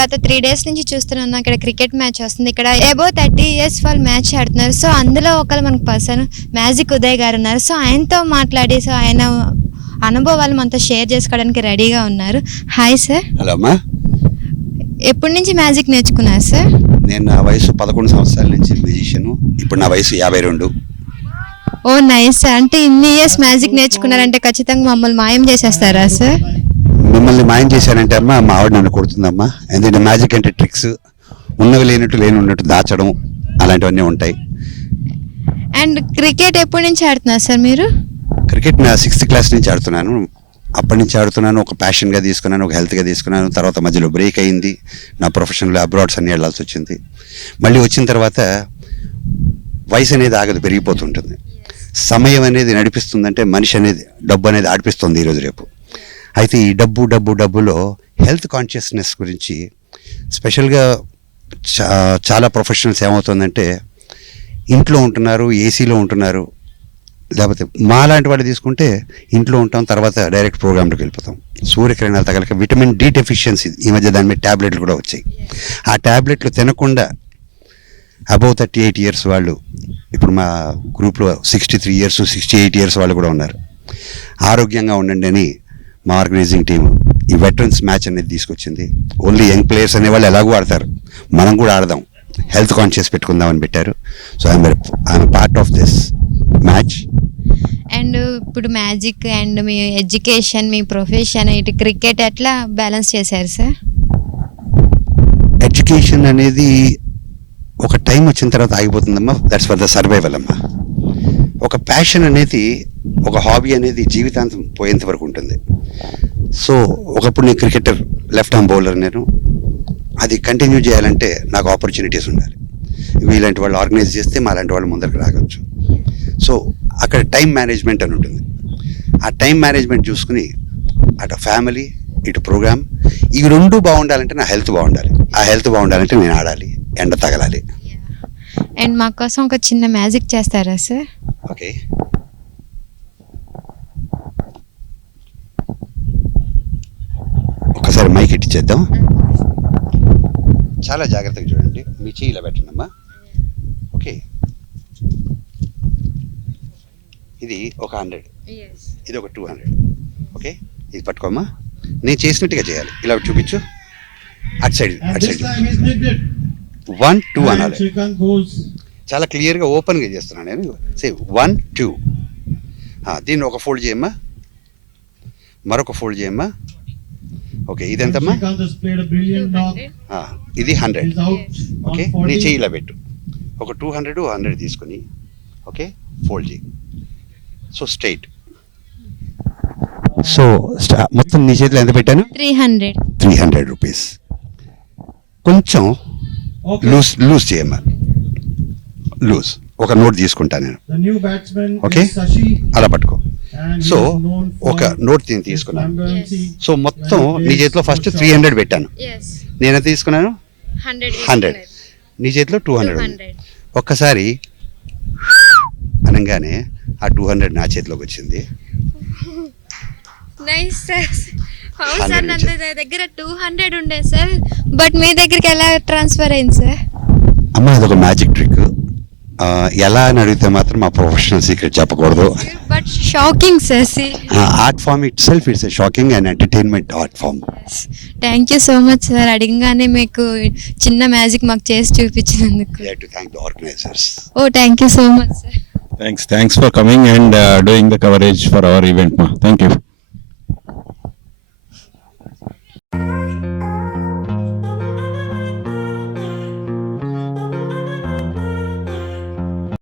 గత 3 days నుంచి చూస్తున్నాను, ఇక్కడ క్రికెట్ మ్యాచ్ వస్తుంది. ఇక్కడ అబౌవ్ 30 years వాళ్ళు మ్యాచ్ ఆడుతున్నారు. సో అందులో ఒకరు మనకు పర్సన్ మ్యాజిక్ ఉదయ్ గారు ఉన్నారు. సో ఆయనతో మాట్లాడి సో ఆయన అనుభవాలు మనతో షేర్ చేసుకోవడానికి రెడీగా ఉన్నారు. Hi sir. హలో అమ్మా. ఎప్పటి నుంచి మ్యాజిక్ నేర్చుకున్నారు సార్? నేను నా వయసు 11 సంవత్సరాల నుంచి మ్యూజిషియన్. ఇప్పుడు నా వయసు 52. ఓ నైస్ సార్. అంటే ఇన్ని ఇయర్స్ మ్యాజిక్ నేర్చుకున్నారంటే ఖచ్చితంగా మమ్మల్ని మాయం చేసేస్తారా సార్? మిమ్మల్ని మాయం చేశానంటే అమ్మా మా ఆవిడ నన్ను కొడుతుందమ్మా. ఎందుకంటే మ్యాజిక్ అంటే ట్రిక్స్ ఉన్నవి లేనట్టు లేని ఉన్నట్టు దాచడం అలాంటివన్నీ ఉంటాయి. అండ్ క్రికెట్ ఎప్పటి నుంచి ఆడుతున్నారు సార్ మీరు? క్రికెట్ నా 6th క్లాస్ నుంచి ఆడుతున్నాను. అప్పటి నుంచి ఆడుతున్నాను. ఒక ప్యాషన్గా తీసుకున్నాను, ఒక హెల్త్గా తీసుకున్నాను. తర్వాత మధ్యలో బ్రేక్ అయింది. నా ప్రొఫెషనల్ అబ్రాడ్స్ అన్ని వెళ్ళాల్సి వచ్చింది. మళ్ళీ వచ్చిన తర్వాత వయసు అనేది ఆగదు, పెరిగిపోతుంటుంది. సమయం అనేది నడిపిస్తుందంటే మనిషి అనేది డబ్బు అనేది ఆడిపిస్తుంది ఈరోజు రేపు. అయితే ఈ డబ్బులో హెల్త్ కాన్షియస్నెస్ గురించి స్పెషల్గా చాలా ప్రొఫెషనల్స్ ఏమవుతుందంటే ఇంట్లో ఉంటున్నారు, ఏసీలో ఉంటున్నారు. లేకపోతే మా లాంటి వాళ్ళు తీసుకుంటే ఇంట్లో ఉంటాం, తర్వాత డైరెక్ట్ ప్రోగ్రాంలోకి వెళ్ళిపోతాం. సూర్యకిరణాలు తగలక విటమిన్ డి డెఫిషియన్సీ ఈ మధ్య దాని మీద ట్యాబ్లెట్లు కూడా వచ్చాయి. ఆ ట్యాబ్లెట్లు తినకుండా అబౌవ్ 38 years వాళ్ళు, ఇప్పుడు మా గ్రూప్లో 63 years 68 years వాళ్ళు కూడా ఉన్నారు. ఆరోగ్యంగా ఉండండి అని మా ఆర్గనైజింగ్ టీం ఈ వెటరన్స్ మ్యాచ్ అనేది తీసుకొచ్చింది. ఓన్లీ యంగ్ ప్లేయర్స్ అనేవాళ్ళు ఎలాగో ఆడతారు, మనం కూడా ఆడదాం, హెల్త్ కాన్షియస్ పెట్టుకుందామని పెట్టారు. So I'm part of this match. And ఇప్పుడు మ్యాజిక్ అండ్ మీ ఎడ్యుకేషన్, మీ ప్రొఫెషన్, ఇటు క్రికెట్ ఎట్లా బ్యాలెన్స్ చేశారు సార్? ఎడ్యుకేషన్ అనేది ఒక టైం వచ్చిన తర్వాత ఆగిపోతుందమ్మా. దట్స్ ఫర్ ద సర్వైవల్ అమ్మా. ఒక ప్యాషన్ అనేది, ఒక హాబీ అనేది జీవితాంతం పోయేంత వరకు ఉంటుంది. సో ఒకప్పుడు నేను క్రికెటర్, లెఫ్ట్ ఆర్మ్ బౌలర్. నేను అది కంటిన్యూ చేయాలంటే నాకు ఆపర్చునిటీస్ ఉండాలి. వీలాంటి వాళ్ళు ఆర్గనైజ్ చేస్తే మా లాంటి వాళ్ళు ముందరికి రాగవచ్చు. సో అక్కడ టైం మేనేజ్మెంట్ అని ఉంటుంది. ఆ టైం మేనేజ్మెంట్ చూసుకుని అటు ఫ్యామిలీ ఇటు ప్రోగ్రామ్ ఇవి రెండు బాగుండాలంటే నా హెల్త్ బాగుండాలి. ఆ హెల్త్ బాగుండాలంటే నేను ఆడాలి, ఎండ తగలాలి. అండ్ మా కోసం ఒక చిన్న మ్యాజిక్ చేస్తారా సార్? ఓకే. ఒకసారి మైక్ ఇట్టి చేద్దాం. చాలా జాగ్రత్తగా చూడండి. మీ చెయ్యి ఇలా పెట్టండి అమ్మా. ఓకే. ఇది ఒక 100, ఇది ఒక 200. ఓకే, ఇది పట్టుకోమ్మా. నేను చేసినట్టుగా చేయాలి. ఇలా చూపించు. అటు సైడ్ 1 2 అనాలి. చాలా క్లియర్గా ఓపెన్గా చేస్తున్నాను నేను. సే 1 2. దీన్ని ఒక ఫోల్డ్ చేయమ్మా, మరొక ఫోల్డ్ చేయమ్మా. ఓకే, ఇదెంతమ్మా? ఇది 100. ఓకే, నీ చెయ్యి ఇలా పెట్టు. ఒక 200 100 తీసుకుని ఓకే ఫోల్డ్ చేయి. So straight. సో మొత్తం నీ చేతిలో ఎంత పెట్టాను? 300 రూపీస్. కొంచెం లూజ్ చేయమ్మా, లూజ్. ఒక నోట్ తీసుకుంటా నేను. ఓకే, అలా పట్టుకో. సో ఒక నోట్ తీసుకున్నాను. సో మొత్తం నీ చేతిలో ఫస్ట్ 300 పెట్టాను. నేను ఎంత తీసుకున్నాను? 100. నీ చేతిలో 200. ఒక్కసారి అనగానే ఆ 200 నా చేతిలోకి వచ్చింది. దగ్గర 200 ఉండే సార్, బట్ మీ దగ్గరికి ఎలా ట్రాన్స్ఫర్ అయింది సార్? అమ్మ అదొక మ్యాజిక్ ట్రిక్. ఎలా అని అడిగితే మాత్రం మా ప్రొఫెషనల్ సీక్రెట్ చెప్పకూడదు. But shocking sir. Art form itself it's a shocking and entertainment art form. Thank you so much sir. అడిగానే మీకు చిన్న మ్యాజిక్ మాకు చేసి చూపించినందుకు. Oh thank you so much sir. Thanks for coming and doing the coverage for our event, ma. Thank you.